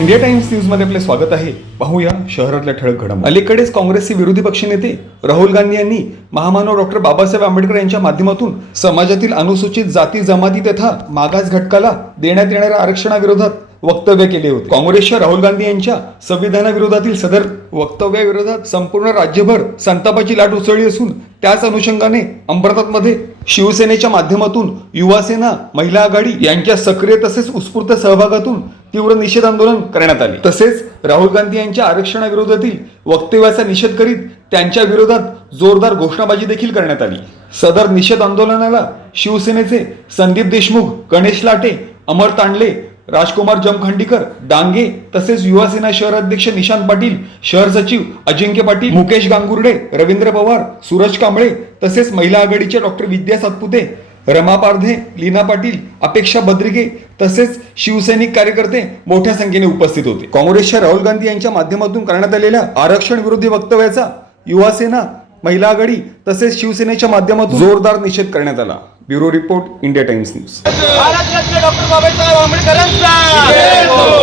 India times न्यूजमध्ये आपले स्वागत आहे. पाहूया शहरातल्या ठळक घडम अलीकडेच काँग्रेसचे विरोधी पक्षनेते राहुल गांधी यांनी महामानव डॉक्टर बाबासाहेब आंबेडकर यांच्या माध्यमातून समाजातील अनुसूचित जाती जमाती तथा मागास घटकाला देण्यात येणाऱ्या आरक्षणाविरोधात वक्तव्य केले होते. काँग्रेसच्या राहुल गांधी यांच्या संविधानाविरोधातील सदर वक्तव्याविरोधात संपूर्ण राज्यभर संतापाची लाट उसळली असून त्याच अनुषंगाने अमृतातमध्ये शिवसेनेच्या माध्यमातून युवासेना महिला आघाडी यांच्या सक्रिय तसेच उत्स्फूर्त सहभागातून तीव्र निषेध आंदोलन करण्यात आले. तसेच राहुल गांधी यांच्या आरक्षणाविरोधातील वक्तव्याचा निषेध करीत त्यांच्या विरोधात जोरदार घोषणाबाजी देखील करण्यात आली. सदर निषेध आंदोलनाला शिवसेनेचे संदीप देशमुख गणेश लाटे अमर तांडले राजकुमार जमखंडीकर डांगे तसेच युवासेना शहर अध्यक्ष निशांत पाटील शहर सचिव अजिंक्य पाटील मुकेश गांगुर्डे रवींद्र पवार सूरज कांबळे तसेच महिला आघाडीचे डॉक्टर विद्या सातपुते रमा पारधे लीना पाटील अपेक्षा बद्रिके तसेच शिवसैनिक कार्यकर्ते मोठ्या संख्येने उपस्थित होते. काँग्रेसच्या राहुल गांधी यांच्या माध्यमातून करण्यात आलेल्या आरक्षण विरोधी वक्तव्याचा युवासेना महिला आघाडी तसेच शिवसेनेच्या माध्यमातून जोरदार निषेध करण्यात आला. Bureau report India Times news. Bharat Ratna doctor Babasaheb आंबेडकरांचा.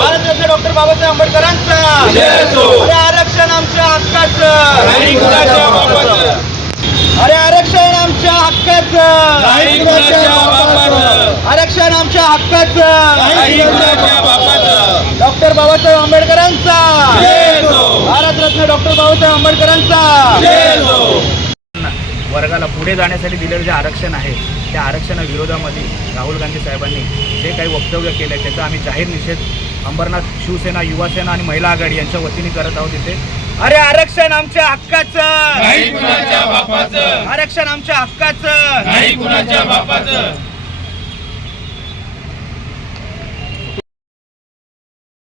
भारतरत्न डॉक्टर बाबासाहेब आंबेडकरांचा. अरे आरक्षण आमच्या हक्काचं. अरे आरक्षण आमच्या हक्काचं. आरक्षण आमच्या हक्काचं. डॉक्टर बाबासाहेब आंबेडकरांचा. भारतरत्न डॉक्टर बाबासाहेब आंबेडकरांचा. वर्गाला पुढे जाण्यासाठी दिलेलं जे आरक्षण आहे त्या आरक्षणाविरोधामध्ये राहुल गांधी साहेबांनी जे काही वक्तव्य केलं आहे त्याचा आम्ही जाहीर निषेध अंबरनाथ शिवसेना युवासेना आणि महिला आघाडी यांच्या वतीने करत आहोत इथे. अरे आरक्षण आमच्या हक्काचं! आरक्षण आमच्या हक्काचं!